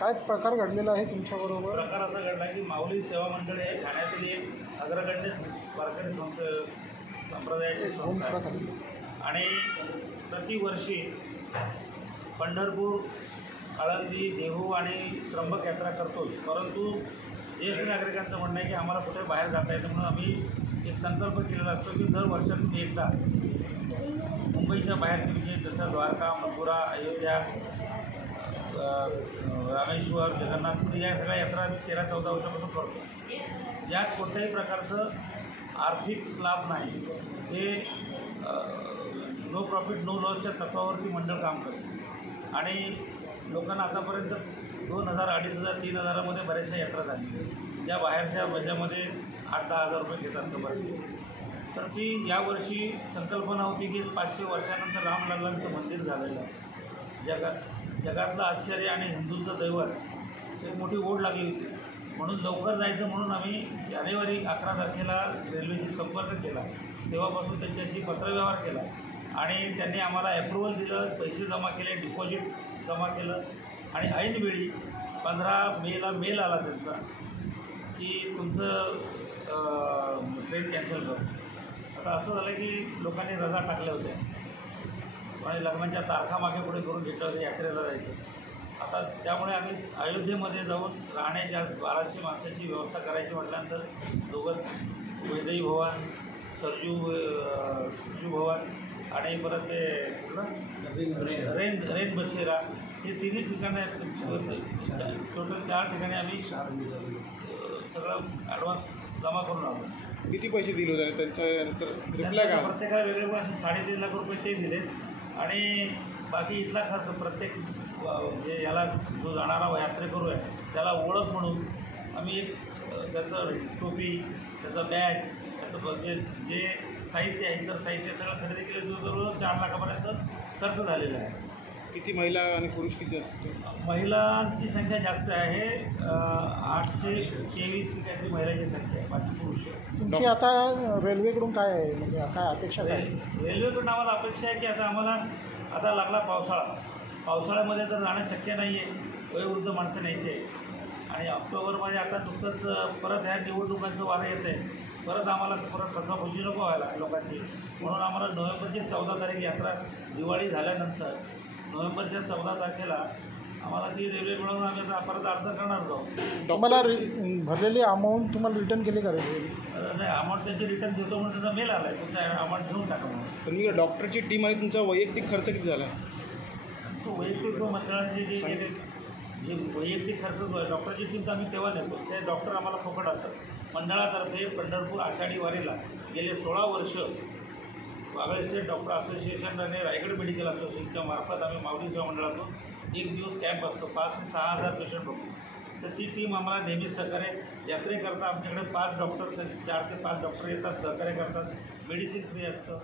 काय प्रकार घडलेला आहे तुमच्याबरोबर? प्रकार असा घडला की माऊली सेवा मंडळ हे ठाण्यातील एक अग्रगण्य वारकरी संप्रदायाची संस्था आहे आणि प्रतिवर्षी पंढरपूर, आळंदी, देहू आणि त्र्यंबक यात्रा करतोच. परंतु ज्येष्ठ नागरिकांचं म्हणणं आहे की आम्हाला कुठे बाहेर जाता येतं म्हणून आम्ही एक संकल्प केलेला असतो की दर वर्षातून एकदा मुंबईच्या बाहेर म्हणजे जसं द्वारका, मथुरा, अयोध्या, रामेश्वर, जगन्नाथपुरी या सगळ्या यात्रा आम्ही 13-14 वर्षापासून करतो. यात कोणत्याही प्रकारचं आर्थिक लाभ नाही. हे नो प्रॉफिट नो लॉसच्या तत्वावरती मंडळ काम करते आणि लोकांना आतापर्यंत 2000, 2500, 3000मध्ये बऱ्याचशा यात्रा झाली. ज्या बाहेरच्या बजेटमध्ये 8-10 हजार रुपये घेतात तर बरेचसे. तर ती यावर्षी संकल्पना होती की 500 वर्षानंतर रामलल्लांचं मंदिर झालेलं आहे. जगातलं आश्चर्य आणि हिंदूंचं दैवत एक मोठी ओढ लागली होती. म्हणून लवकर जायचं म्हणून आम्ही जानेवारी 11 तारखेला रेल्वेशी संपर्क केला. तेव्हापासून त्यांच्याशी पत्रव्यवहार केला आणि त्यांनी आम्हाला ॲप्रुव्हल दिलं, पैसे जमा केले, डिपॉझिट जमा केलं आणि ऐनवेळी 15 मेला मेल आला त्यांचा की तुमचं ट्रेन कॅन्सल करू. आता असं झालं की लोकांनी रजा टाकल्या होत्या आणि लग्नाच्या तारखा मागे पुढे करून घेतलं होतं यात्रेला जायचं. आता त्यामुळे आम्ही अयोध्येमध्ये जाऊन राहण्याच्या 1200 माणसाची व्यवस्था करायची म्हटल्यानंतर दोघं वैदेही भवन, सरजू भवन आणि परत ते रेन बसेरा हे तिन्ही ठिकाणं आहेत. टोटल 4 ठिकाणी आम्ही सगळं ॲडव्हान्स जमा करून आलो. किती पैसे दिले होते त्यांच्या रिप्लाय का? प्रत्येकाला वेगळे पण 3.5 लाख रुपये ते दिले आणि बाकी इथला खर्च प्रत्येक जे याला जो जाणारा यात्रेकरू आहे त्याला ओळख म्हणून आम्ही एक त्याचं टोपी, त्याचा बॅच, त्याचं जे साहित्य आहे इतर साहित्य सगळं खरेदी केलं जवळजवळ 4 लाखापर्यंत खर्च झालेला आहे. किती महिला आणि पुरुष किती असते? महिलांची संख्या जास्त आहे. 823 काहीतरी महिलांची संख्या आहे, बाकी पुरुष. तुमची आता रेल्वेकडून काय आहे म्हणजे काय अपेक्षा काय? रेल्वेकडून आम्हाला अपेक्षा आहे की आता आम्हाला आता लागला पावसाळ्यामध्ये तर जाणं शक्य नाही आहे. वयोवृद्ध माणसं न्यायचे आणि ऑक्टोबरमध्ये आता नुकतंच परत ह्या निवडणुकांचं वारं येतं आहे. परत आम्हाला परत फसाफशी नको व्हायला लोकांची, म्हणून आम्हाला नोव्हेंबरची 14 तारीख यात्रा दिवाळी झाल्यानंतर नोव्हेंबरच्या 14 तारखेला आम्हाला ती रेल्वे मिळवून आम्ही आता परत अर्ज करणार आहोत. तुम्हाला भरलेली अमाऊंट तुम्हाला रिटर्न केली का रेल्वे? नाही, अमाऊंट त्यांची रिटर्न देतो म्हणून त्याचा मेल आला आहे, तुमचा अमाऊंट घेऊन टाका म्हणून. पण मी डॉक्टरची टीम आणि तुमचा वैयक्तिक खर्च किती झाला? तो वैयक्तिक मंडळाचे जे वैयक्तिक खर्च जो आहे डॉक्टरची टीम आम्ही तेव्हा नेतो. ते डॉक्टर आम्हाला फुकट असतात. मंडळातर्फे पंढरपूर आषाढी वारीला गेले 16 वर्ष वागळे स्टेट डॉक्टर असोसिएशन आणि रायगड मेडिकल असोसिएशनच्या मार्फत आम्ही माऊली सेवा मंडळातून 1 दिवस कॅम्प असतो. 5 ते 6 हजार पेशंट बघतो. तर ती टीम आम्हाला नेहमी सहकार्य यात्रेकरता आमच्याकडे 5 डॉक्टर 4 ते 5 डॉक्टर येतात, सहकार्य करतात. मेडिसिन फ्री असतं.